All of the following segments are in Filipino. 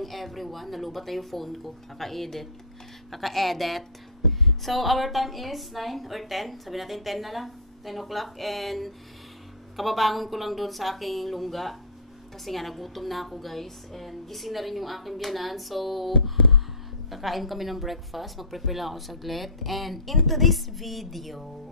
morning everyone. Nalubat na yung phone ko. Kaka-edit. So, our time is 9 or 10. Sabi natin 10 na lang. 10 o'clock. And, kababangon ko lang doon sa aking lungga. Kasi nga, nagutom na ako guys. And, gising na rin yung aking biyanan. So, kakain kami ng breakfast. Mag-prepare lang ako saglit. And, into this video,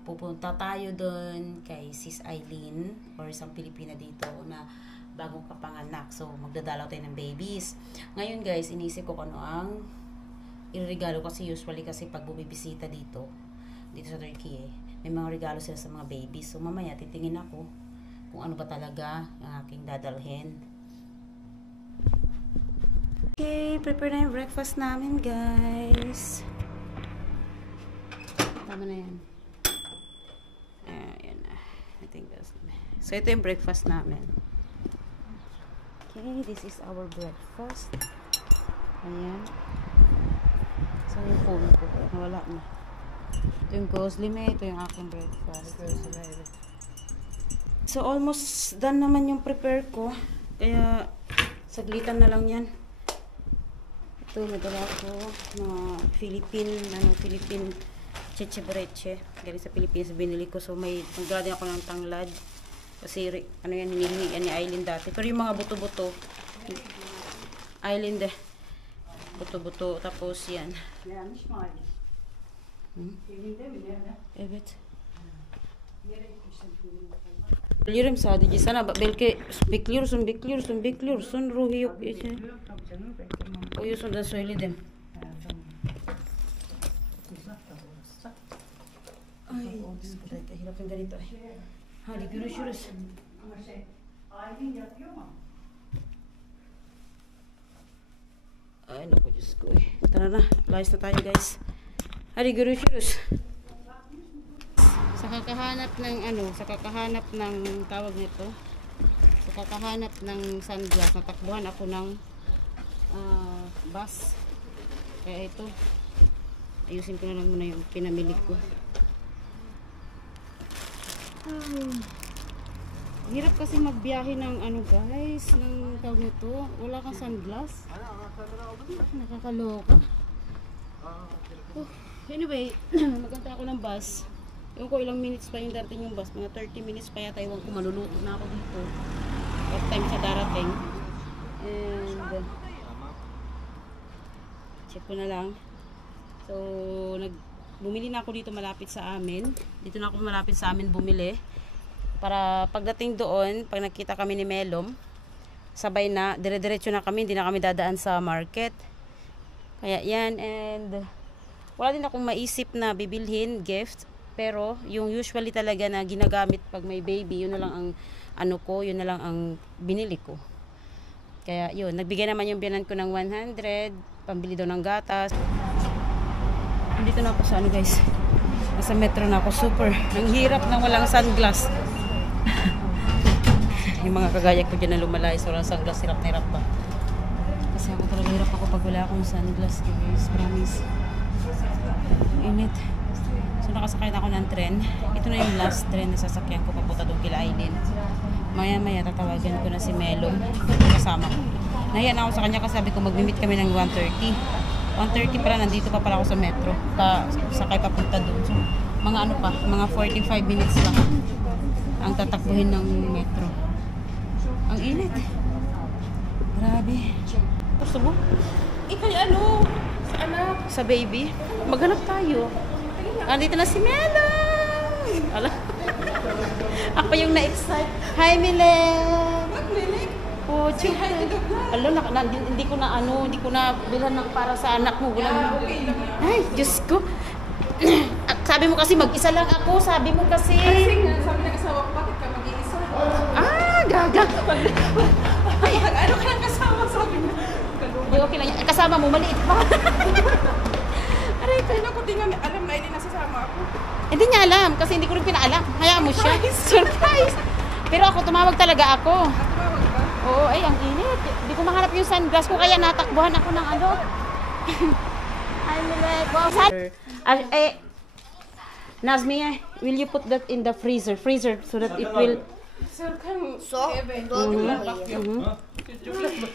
pupunta tayo doon kay Sis Eileen or isang Pilipina dito na bagong kapanganak. So, magdadalaw tayo ng babies. Ngayon guys, inisip ko kung ano ang iregalo kasi usually kasi pag bumibisita dito sa Turkey may mga regalo sila sa mga babies. So, mamaya titingin ako kung ano ba talaga ang aking dadalhin. Okay, prepare na yung breakfast namin guys. Tama na yan. Ayan na. I think that's it. So, ito yung breakfast namin. Okay, this is our breakfast. Ayan. So, yung phone ko. Nawala na. Ito yung Goslime. Ito yung aking breakfast. So, almost done naman yung prepare ko. Kaya, saglitan na lang yan. Ito, nadala ko na Philippine Cheche Breche. Galing sa Pilipinas binili ko. So may nagdala din ako ng tanglad. Kasi ano yan, hinihingi yan ni Eileen dati. Pero yung mga buto-buto. Eileen de. Buto-buto. Tapos yan. Evet. Bilirim sadece sana belki bekliyorsun ruhu yok. O yüzden de söyledim. Ay, hirap yung ganito eh. Hadi görüşürüz. Ay, naku, Diyos ko eh. Tara na, layas na tayo guys. Hadi görüşürüz. Sa kakahanap ng tawag nito. Sa kakahanap ng sunglass, natakbuhan ako ng bus. Kaya ito, ayusin ko na lang muna yung pinamili ko. Hirap kasi magbiyahe ng guys, ng tawag nito. Wala kang sunglass. Nakakaloka. Anyway, maganda ako ng bus. Yung ko ilang minutes pa yung darating yung bus. Mga 30 minutes pa yata. Iwan ko maluluto na ako dito. At time sa darating. And check ko na lang. So, bumili na ako dito malapit sa amin. Dito na ako malapit sa amin bumili. Para pagdating doon, pag nakita kami ni Melom, sabay na, dire-diretso na kami, hindi na kami dadaan sa market. Kaya yan, and wala din akong maisip na bibilhin, gift. Pero, yung usually talaga na ginagamit pag may baby, yun na lang ang yun na lang ang binili ko. Kaya yun, nagbigay naman yung biyanan ko ng 100, pambili daw ng gatas. Dito na ako sa guys. Nasa metro na ako. Super. Ang hirap nang walang sunglass. Yung mga kagaya ko dyan na lumalay sa walang sunglass, hirap na hirap ba? Kasi ako talaga hirap ako pag wala akong sunglass guys. Promise. Init. So nakasakay na ako ng tren. Ito na yung last tren na sasakyan ko papunta doon kila Eileen. Maya tatawagan ko na si Melom. Kasama ko. Nahiyan ako sa kanya kasi sabi ko mag-meet kami ng 1:30. 1:30 pala, nandito pa pala ako sa metro. Sakay papunta doon. So, mga 45 minutes lang ang tatakbuhin ng metro. Ang init. Grabe. Gusto mo? Ikay sa anak, sa baby. Maghanap tayo. Andito na si Melo. Ala. Ako yung na-excite. Hi, Milen. Oh, say hi to the vlog. Hindi ko na bilhan ng para sa anak mo. Ay, Diyos ko. Sabi mo kasi mag-isa lang ako. Sabi mo kasi. Kasi nga, sabi ng asawa ko, bakit ka mag-iisa? Gaga. Ay, ano ka lang kasama, sabi mo. Okay lang. Kasama mo, maliit pa. Aray, kaya ko, di nga alam na hindi nasasama ako. Hindi niya alam kasi hindi ko rin pinaalam. Hayaan mo siya. Surprise. Pero ako, tumawag talaga ako. Tumawag ba? Oo, ay, ang init. Hindi ko mahanap yung sunglass ko, kaya natakbuhan ako ng Hi, Milet. Wow, Nazmi, will you put that in the freezer so that it will Sir kan So, Kevin. dua Mhm. dulu ya. Cucuk lang ba?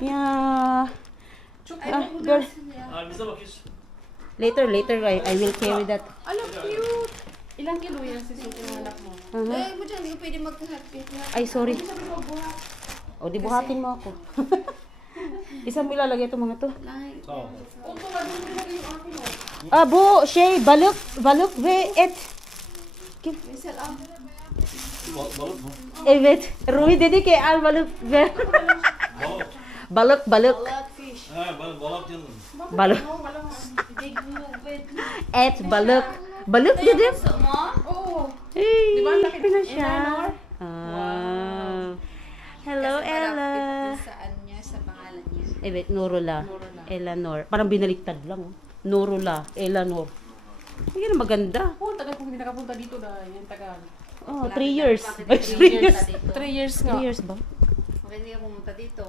Yeah. Girl. Bize bakıyorsun. Later, I will carry that. Alam, cute. Ilang kilo yan si Suki ng anak mo? Uh-huh. Eh, mo dyan, hindi ko pwede magkahapit na. Ay, sorry. Sabi ko, buhat. O, di buhatin mo ako. Isang mo ilalagay itong mga to. Like, Tamam. Kung tumadun ko nilagay yung akin, oh. Abo, Shay, balık ve et. misal ang Balık mı? Evet. Rumi dedi ki al balık ve Balık. balık. balat fish. He ben balık canım. Balık. Oh, walang Big blue with Et, balık. Balık dedim. mo? Oo. Hey, Di ba, laki ito na ng siya. Eleanor? Ah. Hello, Kasi Ella. malapit saan niya, sa pangalan niya. Evet, Nurula. Nurula. Eleanor. Parang binaliktad lang. Oh. Nurula. Eleanor. Hindi na maganda. Oh, tagal kong hindi nakapunta dito dahil yung tagal. Oh, 3 years. Bakit 3 years. 3 years nga. 3 years ba? Bakit hindi ka pumunta dito?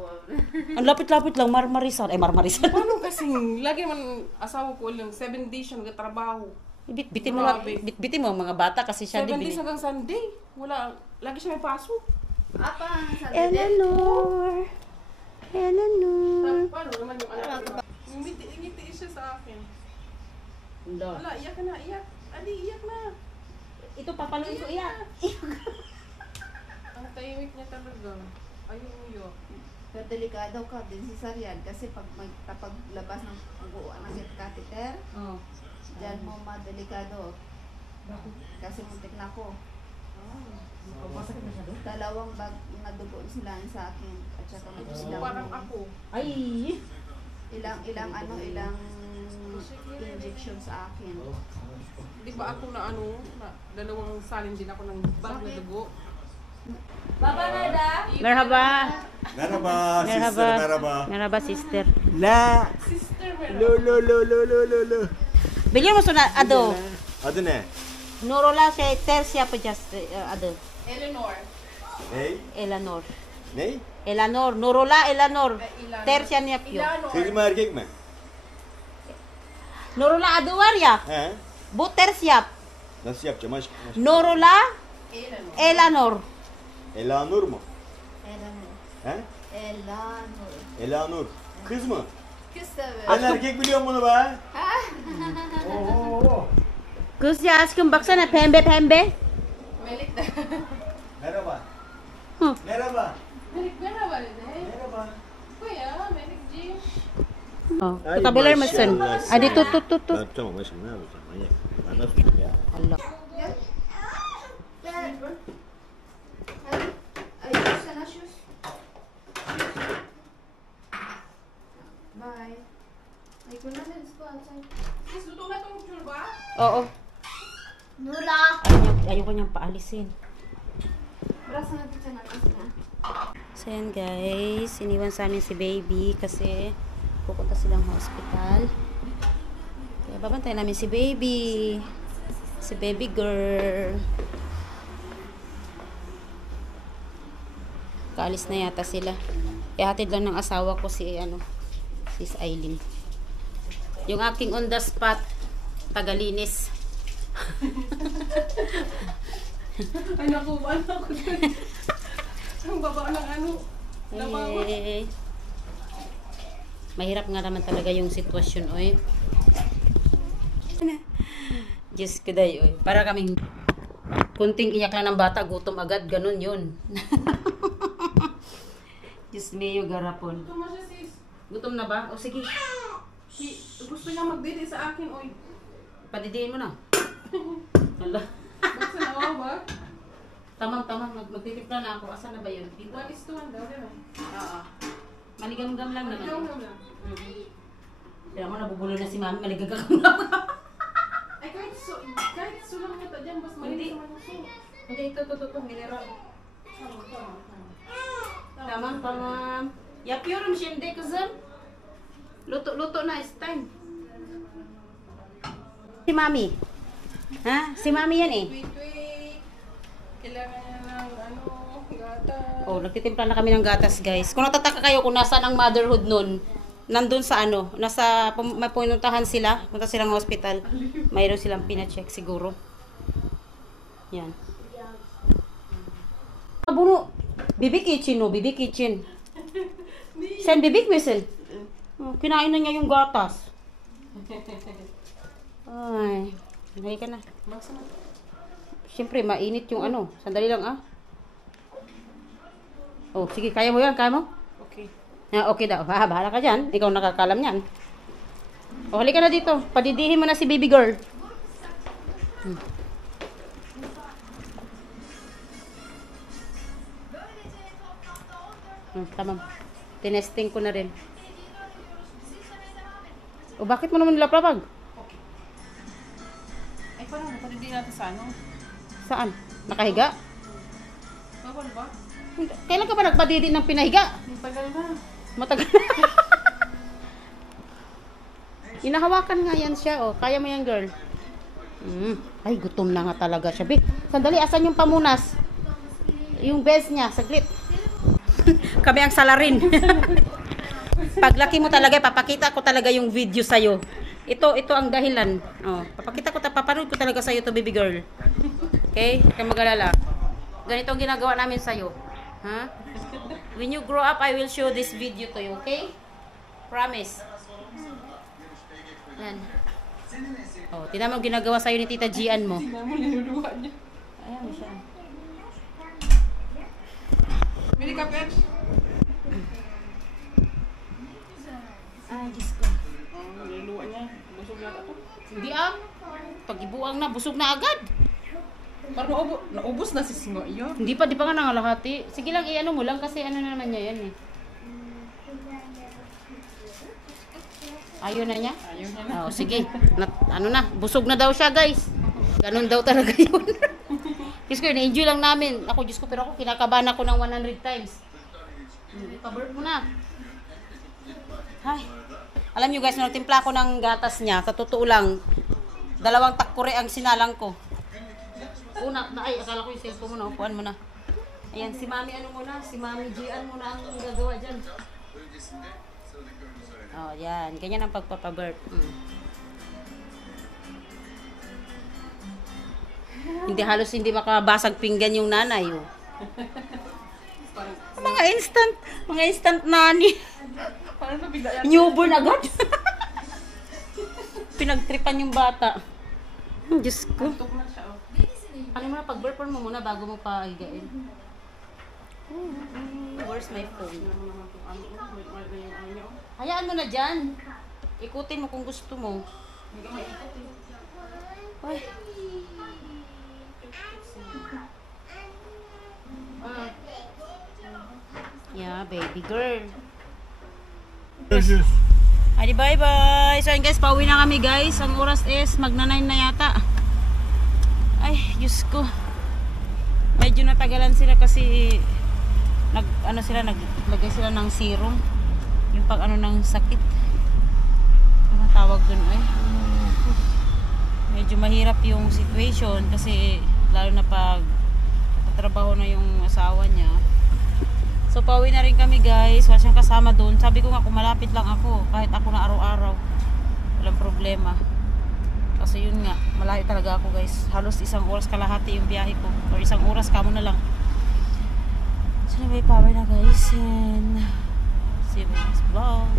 Ang lapit-lapit lang, Marmarisan. Eh, Marmarisan. Paano kasing, lagi man asawa ko lang, 7 days siya nagtatrabaho. Bitin mo, Grabe. bitin mo ang mga bata kasi siya 7 di days hanggang Sunday. Wala, lagi siya may pasok. Apa? Sa Eleanor. Eleanor. Paano naman yung anak ko? Ngiti siya sa akin. Wala, iyak ka na, iyak. Ali, iyak na. Ito papaluin ko iyak. Ang tahimik niya talaga. Ayaw uyo. Pero delikado ka din si Sarian kasi kapag labas ng pag-uwan ng catheter, Oh. dyan mo madelikado. Kasi muntik na ako. Dalawang bag na dugo sila sa akin at saka may Parang ako. Ay. ilang injection sa akin. Di ba ako na dalawang salin din ako ng bag na dugo. Baba Nada! Merhaba. Merhaba, Merhaba. sister, merhaba. Merhaba, sister. La, Sister, meron. lo. Biliyor musun adı? Adı ne? Nurullah şey ters yapacağız adı. Eleanor. Ney? Eleanor. Ney? Eleanor. Nurullah Eleanor. Eleanor. Ters yan yapıyor. Eleanor. Kız mı erkek mi? Nurullah adı var ya. He? Bu ters yap. Nasıl yapacağım aşkım? Nurullah Eleanor. Eleanor. Elanur mu? Elanur. He? Elanur. Elanur. Kız mı? Kız tabii. Ben erkek biliyorum bunu be. Kız ya aşkım baksana pembe pembe. Melik de. Merhaba. Hı. Merhaba. Melik merhaba dedi. Merhaba. Kuya, Melikciğim. Oh, Ay, tutabilir misin? maşallah Hadi sana. tut. Ben tutamam aşkım, ne yapacağım manyak. Ben nasıl tutayım ya? Allah. Gel. Ay, sana shoes. Bye. Ay, ko na let's go outside. Sis, luto na itong churba? Oo. Nula! Ayaw ko niyang paalisin. Berasa na dito na na. So yan guys, iniwan sa amin si baby kasi pupunta silang hospital. Kaya babantayan namin si baby. Si baby girl. Kaalis na yata sila. Ihatid lang ng asawa ko si Sis Aileen. Yung aking on the spot tagalinis. Ay, nakuha na ako dun. Ang baba ng labawa. Eh, mahirap nga naman talaga yung sitwasyon, oy. Diyos ko day, oy. Para kaming kunting iyak lang ng bata, gutom agad, ganun yun. Diyos mio, garapon. Gusto mo siya, sis. Gutom na ba? O sige, Gusto niya magdidi sa akin, oy. padidiin mo na. Hala. Basta nawawa. Tamang, magtitimpla na ako. Asan na ba yun? Dito? 1:1 daw, di ba? Oo. Maligam-gam lang naman. Ikaw naman. Kaya mo nabubulo na si mami, maligagam na ako. Ay, kahit sulang mo ta dyan, mas malinis naman yung sulang. Hindi, ito, mineral. Tamam. Yapıyorum şimdi kızım. Luto na, it's time. Si mami. Ha? Si mami yan eh. Wait. Kailangan niya ng gatas. Oh, nagtitimpla na kami ng gatas, guys. Kung natataka kayo kung nasaan ang motherhood nun, nandun sa may pununtahan sila, punta silang hospital. Mayroon silang pina-check siguro. Yan. Abuno. Bibi kitchen, no? Bibi kitchen. Sen bibig mo, sen? Kinain na niya yung gatas. Ay. Hinay ka na. Siyempre, mainit yung ano. Sandali lang, ah. Oh, sige. Kaya mo yan? Kaya mo? Okay. Okay daw. Bahala ka dyan. Ikaw nakakalam yan. O, halika na dito. Padidihin mo na si baby girl. Tamam. Tinesting ko na rin. O, bakit mo naman nilapapag? Ay, paano? Napadidihin natin sa ano? Saan? Nakahiga? Bawal ba? Kailan ka ba nagpadidi ng pinahiga? Tagal na. Matagal na. Inahawakan nga yan siya, oh. Kaya mo yan, girl. Ay, gutom na nga talaga siya. Be, sandali, asan yung pamunas? Yung best niya, saglit. Kami ang salarin. Paglaki mo talaga, papakita ko talaga yung video sa'yo. Ito ang dahilan. Oh, papakita ko, papanood ko talaga sa'yo to, baby girl. Okay? Huwag kang mag-alala. Ganito ang ginagawa namin sa'yo. Ha? When you grow up, I will show this video to you, okay? Promise. Yan. Oh, tingnan mo ginagawa sa'yo ni Tita Gian mo. Tingnan mo, niluluwa niya. Ayan siya. Bili ka, Pet? Ay, Diyos ko. Oh, niluluwa niya. Busog na ako. Hindi ah. Pag ibuang na, busog na agad. Parang naubos na si Singo iyo. Hindi pa, di pa nga nangalahati. Sige lang, i-ano mo lang kasi ano na naman niya yan eh. Ayaw na niya? Ayaw niya na. Oh, sige. Ano na, busog na daw siya, guys. Ganun daw talaga yun. Diyos ko, na-enjoy lang namin. Ako, Diyos ko, pero ako, kinakabahan ako ng 100 times. Ipa-burp mo na. Ay. Alam nyo guys, nagtimpla ko ng gatas niya. Sa totoo lang, 2 takure ang sinalang ko. Una, ay, akala ko yung cellphone mo na. Upuan mo na. Ayan, si Mami, ano muna? Si Mami Gian mo na ang gagawa dyan. Oh, yan. Ganyan ang pagpapabirth. Hindi halos hindi makabasag pinggan yung nanay. Oh. Mga instant nani. Parang nabigla yan. Newborn agad. Pinagtripan yung bata. Diyos ko. Tuk na siya, oh. Ano mo na, pag-birth mo muna bago mo pa higain. Where's my phone? Hayaan mo na dyan. Ikutin mo kung gusto mo. Ay. Yeah, baby girl. Adi, bye-bye. So, guys, pauwi na kami, guys. Ang oras is magna-9 na yata. Ay, Diyos ko. Medyo natagalan sila kasi naglagay sila ng serum. Yung pag ano ng sakit. Ano tawag dun ay? Medyo mahirap yung situation kasi lalo na pag trabaho na yung asawa niya. So pauwi na rin kami guys. Wala siyang kasama doon. Sabi ko nga kung malapit lang ako, kahit ako na araw-araw, walang problema. Kasi yun nga, malayo talaga ako guys. Halos 1 oras kalahati yung biyahe ko. Or 1 oras kamo na lang. So may pauwi na guys. And see you in the next vlog.